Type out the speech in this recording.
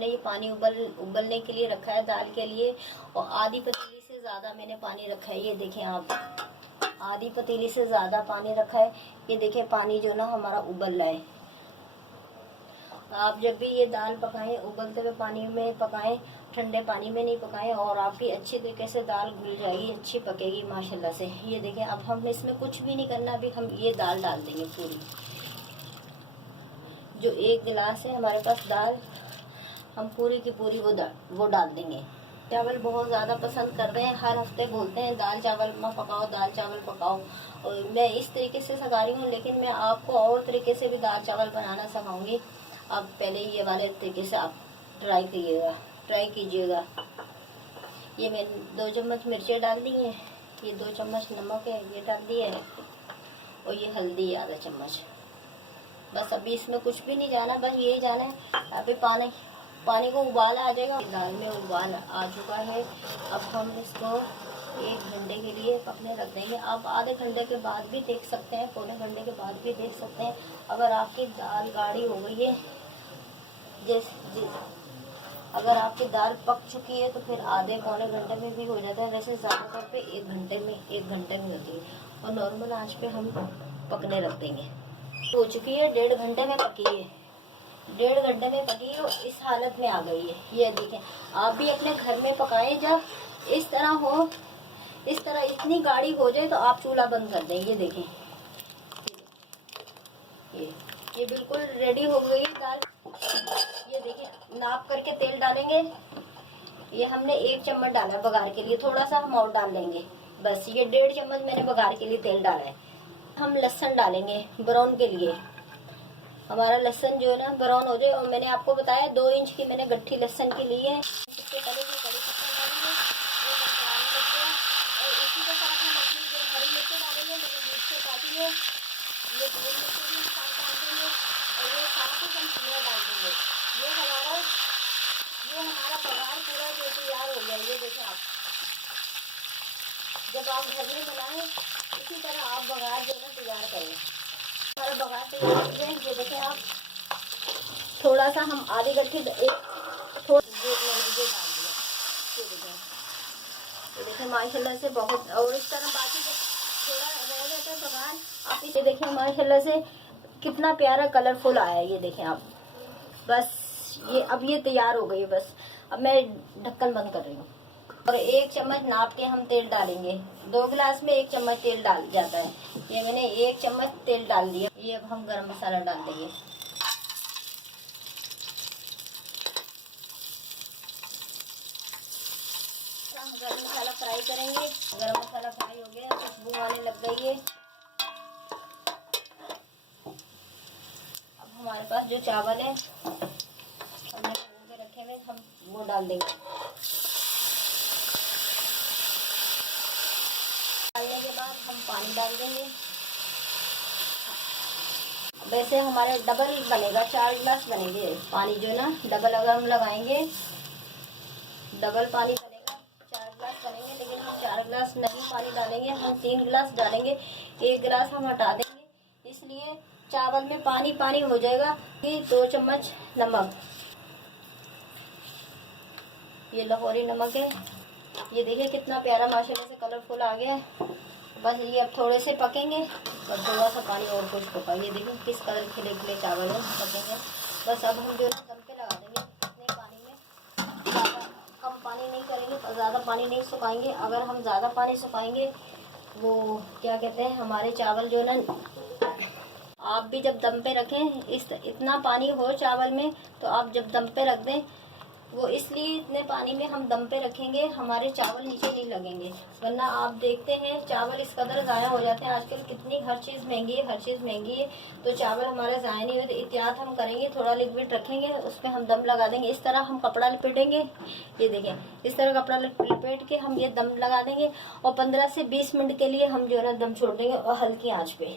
मैंने ये पानी उबलने के लिए रखा है दाल के लिए, और आधी पतीली से ज़्यादा मैंने पानी रखा है। ये देखें आप, आधी पतीली से ज़्यादा पानी रखा है। ये देखें पानी जो ना हमारा उबल रहा है। आप जब भी ये दाल पकाएं उबलते हुए पानी में पकाएं, ठंडे पानी में नहीं पकाएं, और आपकी अच्छी तरीके से दाल घुल जाएगी, अच्छी पकेगी माशाल्लाह से। ये देखें अब हम इसमें कुछ भी नहीं करना, अभी हम ये दाल डाल देंगे पूरी। जो 1 गिलास है हमारे पास दाल, हम पूरी की पूरी वो डाल देंगे। चावल बहुत ज़्यादा पसंद कर रहे हैं, हर हफ्ते बोलते हैं दाल चावल माँ पकाओ, दाल चावल पकाओ। और मैं इस तरीके से सिखा रही हूँ, लेकिन मैं आपको और तरीके से भी दाल चावल बनाना सिखाऊंगी। आप पहले ये वाले तरीके से आप ट्राई कीजिएगा। ये मैंने 2 चम्मच मिर्चें डाल दी हैं, ये 2 चम्मच नमक है ये डाल दी है, और ये हल्दी आधा चम्मच। बस अभी इसमें कुछ भी नहीं जाना, बस यही जाना है। अभी पानी को उबाल आ जाएगा, दाल में उबाल आ चुका है। अब हम इसको 1 घंटे के लिए पकने रख देंगे। आप आधे घंटे के बाद भी देख सकते हैं, पौने घंटे के बाद भी देख सकते हैं। अगर आपकी दाल गाढ़ी हो गई है, अगर आपकी दाल पक चुकी है तो फिर आधे पौने घंटे में भी हो जाता है। वैसे ज़्यादातर पे 1 घंटे में होती है, और नॉर्मल आंच पे हम पकने रख देंगे। हो चुकी है, 1.5 घंटे में पकी है, 1.5 घंटे में पकी है, इस हालत में आ गई है। ये देखें, आप भी अपने घर में पकाएं, जब इस तरह हो, इस तरह इतनी गाढ़ी हो जाए तो आप चूल्हा बंद कर दें। ये देखें, ये बिल्कुल रेडी हो गई है दाल। ये देखिए, नाप करके तेल डालेंगे। ये हमने 1 चम्मच डाला है बघार के लिए, थोड़ा सा हम और डाल लेंगे। बस ये 1.5 चम्मच मैंने बघार के लिए तेल डाला है। हम लहसुन डालेंगे ब्राउन के लिए। हमारा लहसुन जो है ना ब्राउन हो जाए, और मैंने आपको बताया 2 इंच की मैंने गट्ठी लहसुन की ली है। इसके तले में कड़ी पत्ता डालेंगे, वो पकड़ाने लग गया, और इसी के साथ हम अपनी जो हरी मिर्च डालेंगे, मैंने बीच से काटी है। ये 3 मिर्च भी हम साथ डाल देंगे, और ये साथ ही हम पूरा डाल देंगे। ये हमारा बघार पूरा जो तैयार हो गया। ये देखो आप, जब आप घर में बनाएं इसी तरह आप बघार जो है तैयार करें। हमारा बघार तैयार हो गया। ये देखें आप, थोड़ा सा हम आधी गट्ठी थोड़ा डाल दिया। ये देखें माशाल्लाह से बहुत, और इस तरह बाकी जब थोड़ा रह जाता है बघार, आप इसे देखें माशाल्लाह से कितना प्यारा कलरफुल आया है। ये देखें आप, बस ये अब ये तैयार हो गई है। बस अब मैं ढक्कन बंद कर रही हूँ, और 1 चम्मच नाप के हम तेल डालेंगे। 2 गिलास में 1 चम्मच तेल डाल जाता है। ये मैंने 1 चम्मच तेल डाल दिया। ये अब हम गरम मसाला डाल देंगे। हम गरम मसाला फ्राई करेंगे। गरम मसाला फ्राई हो गया, खुशबू आने लग गई है। अब हमारे पास जो चावल है हमने धो के रखे हुए, हम वो डाल देंगे। डालने के बाद हम पानी डाल देंगे। वैसे हमारे डबल बनेगा, 4 गिलास बनेंगे पानी जो है ना, डबल अगर हम लगाएंगे डबल पानी बनेगा, 4 गिलास बनेंगे। लेकिन हम 4 गिलास नहीं पानी डालेंगे, हम 3 गिलास डालेंगे। 1 गिलास हम हटा देंगे, इसलिए चावल में पानी पानी हो जाएगा। ये 2 चम्मच नमक, ये लाहौरी नमक है। ये देखिए कितना प्यारा माशाल्लाह से कलरफुल आ गया है। बस ये अब थोड़े से पकेंगे, और थोड़ा सा पानी और कुछ पका। ये देखिए किस कलर खिले खिले चावल है, पकेंगे। बस अब हम जो है दम पे लगा देंगे इतने पानी में। ज़्यादा कम पानी नहीं करेंगे, और ज़्यादा पानी नहीं सुखाएंगे। अगर हम ज़्यादा पानी सुखाएंगे, वो क्या कहते हैं, हमारे चावल जो है ना, आप भी जब दम पे रखें, इतना पानी हो चावल में, तो आप जब दम पे रख दें, वो इसलिए इतने पानी में हम दम पे रखेंगे, हमारे चावल नीचे नहीं लगेंगे। वरना आप देखते हैं चावल इस कदर ज़ाया हो जाते हैं। आजकल कितनी हर चीज़ महंगी है, तो चावल हमारे ज़ाया नहीं होते। एहतियात हम करेंगे, थोड़ा लिक्विड रखेंगे, उसमें हम दम लगा देंगे। इस तरह हम कपड़ा लपेटेंगे। ये देखें, इस तरह कपड़ा लपेट के हम ये दम लगा देंगे, और 15 से 20 मिनट के लिए हम जो है ना दम छोड़ देंगे, और हल्की आँच पे।